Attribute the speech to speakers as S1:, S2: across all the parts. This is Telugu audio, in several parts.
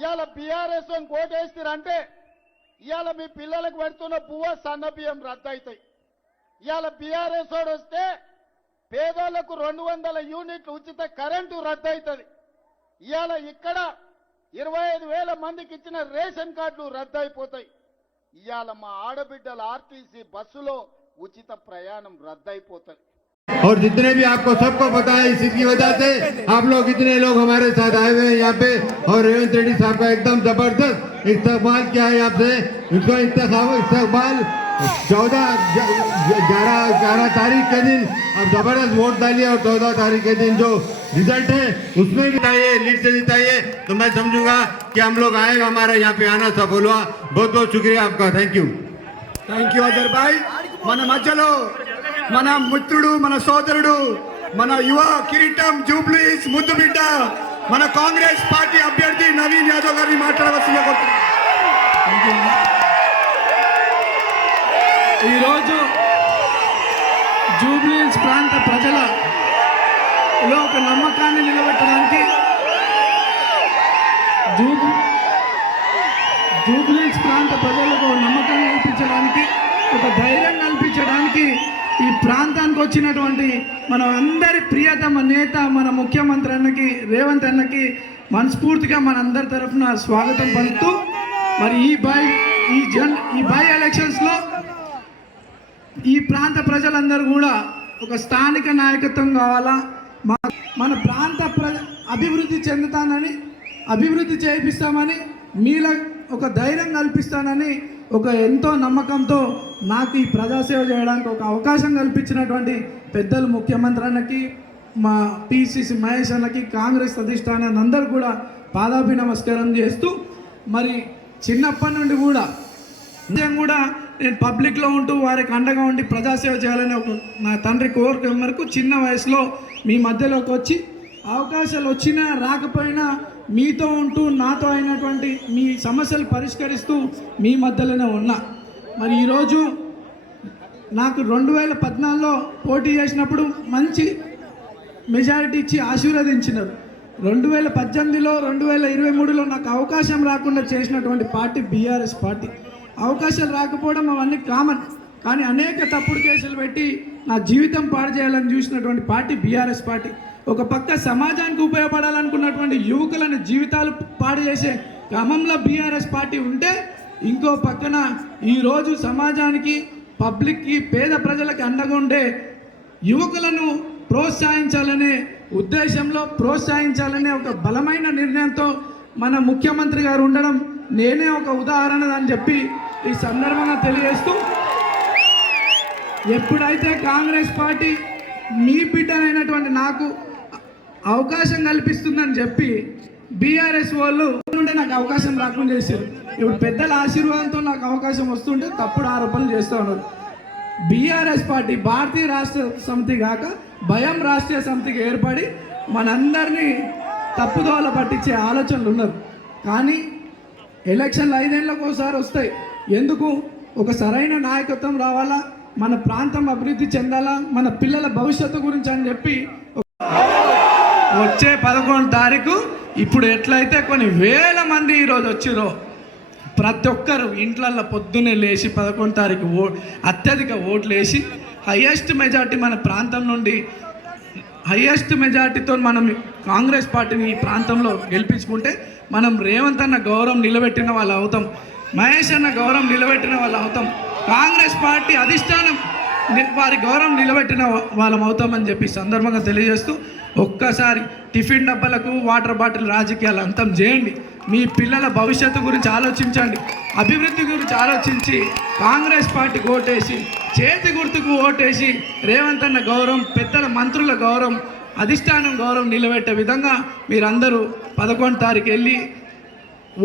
S1: ఇవాళ బీఆర్ఎస్ కోటేస్తారంటే ఇవాళ మీ పిల్లలకు పెడుతున్న పువ్వ సన్న బియ్యం రద్దు అవుతాయి ఇవాళ బీఆర్ఎస్ వస్తే పేదోళ్ళకు రెండు వందల యూనిట్లు ఉచిత కరెంటు రద్దు అవుతుంది ఇవాళ ఇక్కడ ఇరవై ఐదు వేల మందికి ఇచ్చిన రేషన్ కార్డులు రద్దు అయిపోతాయి ఇవాళ మా ఆడబిడ్డల ఆర్టీసీ బస్సులో ఉచిత ప్రయాణం రద్దయిపోతుంది.
S2: और जितने भी आपको सबको पता है, इसी की वजह से आप लोग इतने लोग हमारे साथ आए हुए हैं यहाँ पे। और रेवंत रेड्डी साहब का एकदम ज़बरदस्त इस्तेमाल किया है आपसे उनका इस्तेमाल चौदह ग्यारह ग्यारह तारीख के दिन अब ज़बरदस्त वोट डालिए और चौदह तारीख के दिन जो रिज़ल्ट है, उसमें जिताइए लीड से जिताइए तो मैं समझूँगा कि हम लोग आएगा हमारा यहाँ पे आना सफल हुआ बहुत बहुत शुक्रिया आपका। थैंक यू
S3: थैंक यू अजर भाई। मन मत चलो మన మిత్రుడు మన సోదరుడు మన యువ కిరీటం జూబ్లీస్ ముద్దు బిడ్డ మన కాంగ్రెస్ పార్టీ అభ్యర్థి నవీన్ యాదవ్ గారిని మాట్లాడవలసిందిగా
S4: ఈరోజు జూబ్లీస్ ప్రాంత ప్రజలలో ఒక నమ్మకాన్ని నిలబెట్టడానికి జూబ్ జూబ్లీస్ ప్రాంత ప్రజలకు ఒక నమ్మకాన్ని కల్పించడానికి ఒక ధైర్యం కల్పించడానికి ఈ ప్రాంతానికి వచ్చినటువంటి మనం అందరి ప్రియతమ నేత మన ముఖ్యమంత్రి అన్నకి రేవంత్ అన్నకి మనస్ఫూర్తిగా మన అందరి తరఫున స్వాగతం పలుకుతూ మరి ఈ బై ఈ జన్ ఈ బై ఎలక్షన్స్లో ఈ ప్రాంత ప్రజలందరూ కూడా ఒక స్థానిక నాయకత్వం కావాలా? మా మన ప్రాంత ప్రజ అభివృద్ధి చెందుతానని అభివృద్ధి చేయిస్తామని మీలో ఒక ధైర్యం కల్పిస్తానని ఒక ఎంతో నమ్మకంతో నాకు ఈ ప్రజాసేవ చేయడానికి ఒక అవకాశం కల్పించినటువంటి పెద్దలు ముఖ్యమంత్రి అన్నకి మా పిసిసి మహేష్ అన్నకి కాంగ్రెస్ అధిష్టానాన్ని అందరూ కూడా పాదాభి నమస్కారం చేస్తూ మరి చిన్నప్పటి నుండి కూడా నిజం కూడా నేను పబ్లిక్లో ఉంటూ వారికి అండగా ఉండి ప్రజాసేవ చేయాలని ఒక నా తండ్రి కోరిక మేరకు చిన్న వయసులో మీ మధ్యలోకి వచ్చి అవకాశాలు వచ్చినా రాకపోయినా మీతో ఉంటూ నాతో అయినటువంటి మీ సమస్యలు పరిష్కరిస్తూ మీ మధ్యలోనే ఉన్నా. మరి ఈరోజు నాకు రెండు వేల పద్నాలుగులో పోటీ చేసినప్పుడు మంచి మెజారిటీ ఇచ్చి ఆశీర్వదించినారు. రెండు వేల పద్దెనిమిదిలో రెండు వేల ఇరవై మూడులో నాకు అవకాశం రాకుండా చేసినటువంటి పార్టీ బీఆర్ఎస్ పార్టీ. అవకాశాలు రాకపోవడం అవన్నీ కామన్ కానీ అనేక తప్పుడు కేసులు పెట్టి నా జీవితం పాడు చేయాలని చూసినటువంటి పార్టీ బీఆర్ఎస్ పార్టీ. ఒక పక్క సమాజానికి ఉపయోగపడాలనుకున్నటువంటి యువకులను జీవితాలు పాడు చేసే క్రమంలో బీఆర్ఎస్ పార్టీ ఉంటే ఇంకో పక్కన ఈరోజు సమాజానికి పబ్లిక్కి పేద ప్రజలకు అండగా ఉండే యువకులను ప్రోత్సహించాలనే ఉద్దేశంలో ప్రోత్సహించాలనే ఒక బలమైన నిర్ణయంతో మన ముఖ్యమంత్రి గారు ఉండడం నేనే ఒక ఉదాహరణ అని చెప్పి ఈ సందర్భంగా తెలియజేస్తూ ఎప్పుడైతే కాంగ్రెస్ పార్టీ మీ బిడ్డనైనటువంటి నాకు అవకాశం కల్పిస్తుందని చెప్పి బీఆర్ఎస్ వాళ్ళు నుండి నాకు అవకాశం రాకుండా చేశారు. ఇప్పుడు పెద్దల ఆశీర్వాదంతో నాకు అవకాశం వస్తుంటే తప్పుడు ఆరోపణలు చేస్తూ ఉన్నారు. బీఆర్ఎస్ పార్టీ భారతీయ రాష్ట్ర సమితి కాక భయం రాష్ట్రీయ సమితికి ఏర్పడి మనందరినీ తప్పుదోవల పట్టించే ఆలోచనలు ఉన్నారు. కానీ ఎలక్షన్లు ఐదేళ్ళకు ఒకసారి వస్తాయి. ఎందుకు? ఒక సరైన నాయకత్వం రావాలా? మన ప్రాంతం అభివృద్ధి చెందాలా? మన పిల్లల భవిష్యత్తు గురించి అని చెప్పి వచ్చే పదకొండు తారీఖు ఇప్పుడు ఎట్లయితే కొన్ని వేల మంది ఈరోజు వచ్చిరో ప్రతి ఒక్కరు ఇంట్లల్లో పొద్దున్నే లేచి పదకొండు తారీఖు ఓ అత్యధిక ఓట్లు వేసి హయ్యెస్ట్ మెజార్టీ మన ప్రాంతం నుండి హయ్యెస్ట్ మెజార్టీతో మనం కాంగ్రెస్ పార్టీని ఈ ప్రాంతంలో గెలిపించుకుంటే మనం రేవంత్ అన్న గౌరవం నిలబెట్టిన వాళ్ళు అవుతాం మహేష్ అన్న గౌరవం నిలబెట్టిన వాళ్ళు అవుతాం. కాంగ్రెస్ పార్టీ అధిష్టానం వారి గౌరవం నిలబెట్టిన వాళ్ళం అవుతామని చెప్పి సందర్భంగా తెలియజేస్తూ ఒక్కసారి టిఫిన్ డబ్బాలకు వాటర్ బాటిల్ రాజకీయాలు అంతం చేయండి. మీ పిల్లల భవిష్యత్తు గురించి ఆలోచించండి. అభివృద్ధి గురించి ఆలోచించి కాంగ్రెస్ పార్టీకి ఓటేసి చేతి గుర్తుకు ఓటేసి రేవంత్ అన్న గౌరవం పెద్దల మంత్రుల గౌరవం అధిష్టానం గౌరవం నిలబెట్టే విధంగా మీరందరూ పదకొండు తారీఖు వెళ్ళి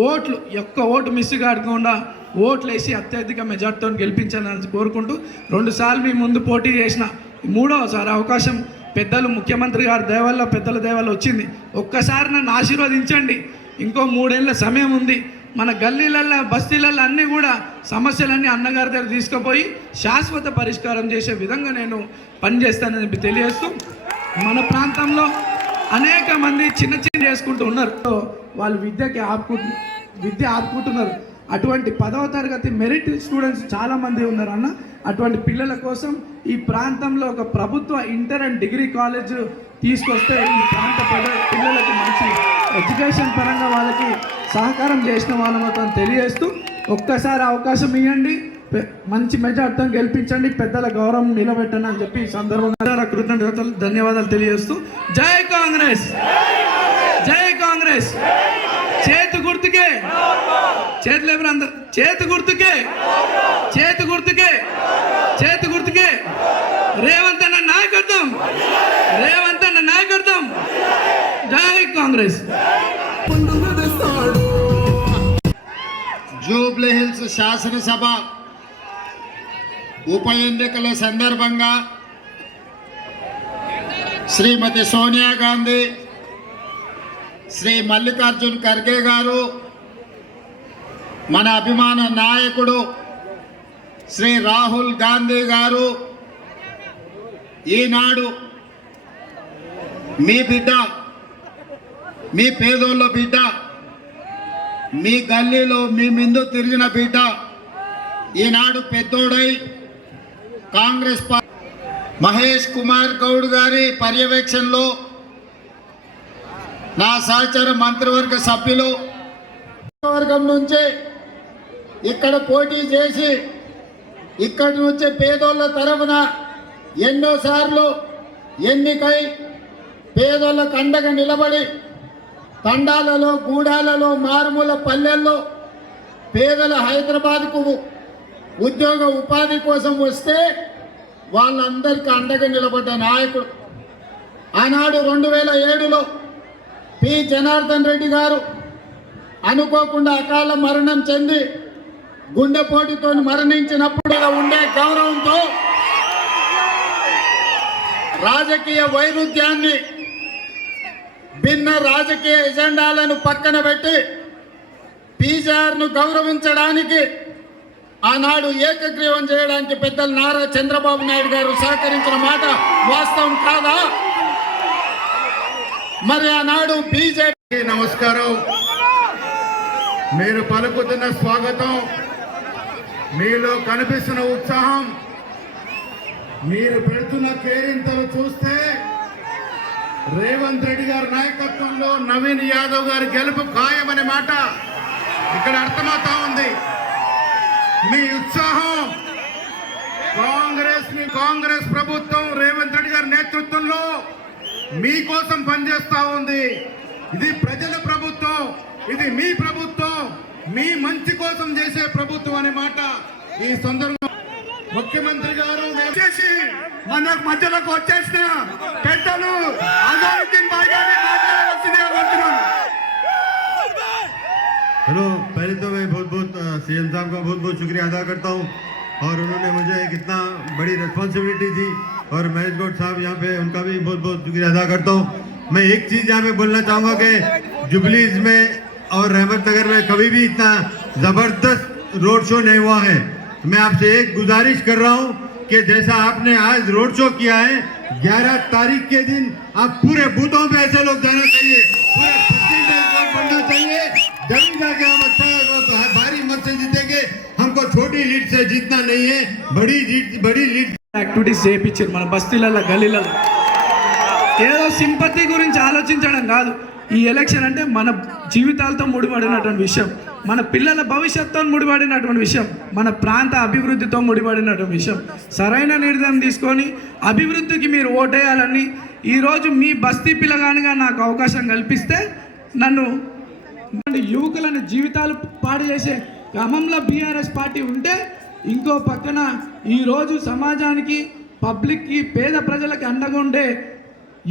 S4: ఓట్లు ఒక్క ఓటు మిస్ కాకుండా ఓట్లు వేసి అత్యధిక మెజార్టీతో గెలిపించాలని కోరుకుంటూ రెండుసార్లు మీ ముందు పోటీ చేసిన మూడవసారి అవకాశం పెద్దలు ముఖ్యమంత్రి గారి దేవల్ల పెద్దల దేవల్ల వచ్చింది. ఒక్కసారి నన్ను ఆశీర్వదించండి. ఇంకో మూడేళ్ళ సమయం ఉంది. మన గల్లీలల్లో బస్తీలల్లో అన్నీ కూడా సమస్యలన్నీ అన్నగారి దగ్గర తీసుకుపోయి శాశ్వత పరిష్కారం చేసే విధంగా నేను పనిచేస్తానని చెప్పి తెలియజేస్తూ మన ప్రాంతంలో అనేక మంది చిన్న చిన్న చేసుకుంటూ ఉన్నారు. వాళ్ళు విద్యకి ఆపుకుంటు విద్య ఆపుకుంటున్నారు. అటువంటి పదవ తరగతి మెరిట్ స్టూడెంట్స్ చాలామంది ఉన్నారు అన్న. అటువంటి పిల్లల కోసం ఈ ప్రాంతంలో ఒక ప్రభుత్వ ఇంటర్ అండ్ డిగ్రీ కాలేజ్ తీసుకొస్తే ఈ ప్రాంత ప్రజ- పిల్లలకు మంచి ఎడ్యుకేషన్ పరంగా వాళ్ళకి సహకారం చేసిన వాళ్ళమతం తెలియజేస్తూ ఒక్కసారి అవకాశం ఇవ్వండి మంచి మెజార్టీతో గెలిపించండి. పెద్దల గౌరవం నిలబెట్టండి అని చెప్పి ఈ సందర్భంగా కృతజ్ఞతలు ధన్యవాదాలు తెలియజేస్తూ జై కాంగ్రెస్! జై కాంగ్రెస్! చేతు చేతులు ఎవరు అందరు. గుర్తుకే. చేతి గుర్తుకే. చేతి గుర్తుకే. రేవంత్ అన్న నాయకత్వం. రేవంత్ అన్న నాయకత్వం. జై కాంగ్రెస్.
S1: జూబ్లీ హిల్స్ శాసనసభ ఉప ఎన్నికల సందర్భంగా శ్రీమతి సోనియా గాంధీ శ్రీ మల్లికార్జున్ ఖర్గే గారు మన అభిమాన నాయకుడు శ్రీ రాహుల్ గాంధీ గారు ఈనాడు మీ బిడ్డ మీ పేదోళ్ళ బిడ్డ మీ గల్లీలో మీ ముందు తిరిగిన బిడ్డ ఈనాడు పెద్దోడై కాంగ్రెస్ పా మహేష్ కుమార్ గౌడ్ గారి పర్యవేక్షణలో నా సహచర మంత్రివర్గ సభ్యులు వర్గం నుంచి ఇక్కడ పోటీ చేసి ఇక్కడి నుంచి పేదోళ్ళ తరఫున ఎన్నోసార్లు ఎన్నికై పేదోళ్ళకు అండగా నిలబడి తండాలలో గూడాలలో మారుమూల పల్లెల్లో పేదల హైదరాబాద్కు ఉద్యోగ ఉపాధి కోసం వస్తే వాళ్ళందరికీ అండగా నిలబడ్డ నాయకుడు. ఆనాడు రెండు వేల ఏడులో పి. జనార్దన్ రెడ్డి గారు అనుకోకుండా అకాల మరణం చెంది గుండెపోటుతో మరణించినప్పుడు ఇలా ఉండే గౌరవంతో రాజకీయ వైరుధ్యాన్ని భిన్న రాజకీయ ఎజెండాలను పక్కన పెట్టి పీజీఆర్ను గౌరవించడానికి ఆనాడు ఏకగ్రీవం చేయడానికి పెద్దలు నారా చంద్రబాబు నాయుడు గారు సహకరించిన మాట వాస్తవం కాదా? మరి ఆనాడు బీజేపీ
S3: నమస్కారం. మీరు పలుకుతున్న స్వాగతం మీలో కనిపిస్తున్న ఉత్సాహం మీరు పెడుతున్న కేరింతలు చూస్తే రేవంత్ రెడ్డి గారి నాయకత్వంలో నవీన్ యాదవ్ గారి గెలుపు ఖాయమనే మాట ఇక్కడ అర్థమవుతా ఉంది. మీ ఉత్సాహం కాంగ్రెస్ కాంగ్రెస్ ప్రభుత్వం రేవంత్ రెడ్డి గారి నేతృత్వంలో మీకోసం పనిచేస్తా ఉంది. ఇది ప్రజల ప్రభుత్వం ఇది మీ ప్రభుత్వం. మీ మంచి కోసం చేసే ప్రభుత్వం అనే మాట ఈ సందర్భం ముఖ్యమంత్రి గారు వచ్చేసి మన మధ్యలోకి వచ్చేసిన పెద్దలు అజారుద్దీన్ భాయ్ గారిని మాట్లాడవలసిందిగా కోరుతున్నాను
S2: हेलो पहले तो मैं बहुत बहुत सीएम साहब का बहुत बहुत शुक्रिया अदा करता हूँ और उन्होंने मुझे एक इतना बड़ी रिस्पॉन्सिबिलिटी दी और महेश गौड साहब यहाँ पे उनका भी बहुत बहुत शुक्रिया अदा करता हूँ मैं एक चीज़ यहाँ पे बोलना चाहूँगा कि जुबलीज में और रहमत नगर में कभी भी इतना ज़बरदस्त रोड शो नहीं हुआ है मैं आपसे एक गुजारिश कर रहा हूँ कि जैसा आपने आज रोड शो किया है 11 तारीख के दिन आप पूरे बूथों पे ऐसे लोग जाना चाहिए पूरे परसेंटेज वोट बढ़ना चाहिए जब जाके हम अच्छा भारी मत से जीतेंगे हमको छोटी लीड से जीतना नहीं है बड़ी जीत बड़ी लीड
S4: యాక్టివిటీస్ చేయించారు మన బస్తీలలో గలీలలో ఏదో సింపతి గురించి ఆలోచించడం కాదు. ఈ ఎలక్షన్ అంటే మన జీవితాలతో ముడిపడినటువంటి విషయం. మన పిల్లల భవిష్యత్తుతో ముడిపడినటువంటి విషయం. మన ప్రాంత అభివృద్ధితో ముడిపడినటువంటి విషయం. సరైన నిర్ణయం తీసుకొని అభివృద్ధికి మీరు ఓటేయాలని ఈరోజు మీ బస్తీ పిల్లగానిగా నాకు అవకాశం కల్పిస్తే నన్ను యువకులను జీవితాలు పాడు చేసే క్రమంలో బీఆర్ఎస్ పార్టీ ఉంటే ఇంకో పక్కన ఈరోజు సమాజానికి పబ్లిక్కి పేద ప్రజలకు అండగా ఉండే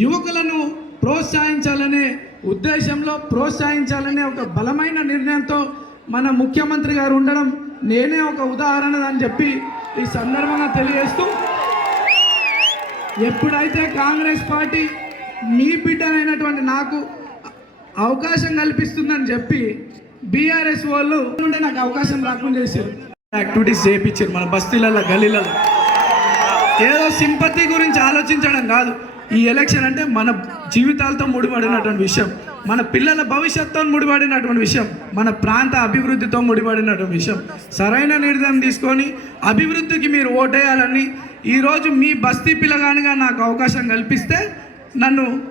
S4: యువకులను ప్రోత్సహించాలనే ఉద్దేశంలో ప్రోత్సహించాలనే ఒక బలమైన నిర్ణయంతో మన ముఖ్యమంత్రి గారు ఉండడం నేనే ఒక ఉదాహరణ అని చెప్పి ఈ సందర్భంగా తెలియజేస్తూ ఎప్పుడైతే కాంగ్రెస్ పార్టీ మీ బిడ్డనైనటువంటి నాకు అవకాశం కల్పిస్తుందని చెప్పి బీఆర్ఎస్ వాళ్ళు నుండి నాకు అవకాశం రాకుండా చేశారు. యాక్టివిటీస్ చేయించారు మన బస్తీలలో గలీలలో ఏదో సింపతి గురించి ఆలోచించడం కాదు. ఈ ఎలక్షన్ అంటే మన జీవితాలతో ముడిపడినటువంటి విషయం. మన పిల్లల భవిష్యత్తుతో ముడిపడినటువంటి విషయం. మన ప్రాంత అభివృద్ధితో ముడిపడినటువంటి విషయం. సరైన నిర్ణయం తీసుకొని అభివృద్ధికి మీరు ఓటేయాలని ఈరోజు మీ బస్తీ పిల్లగానిగా నాకు అవకాశం కల్పిస్తే నన్ను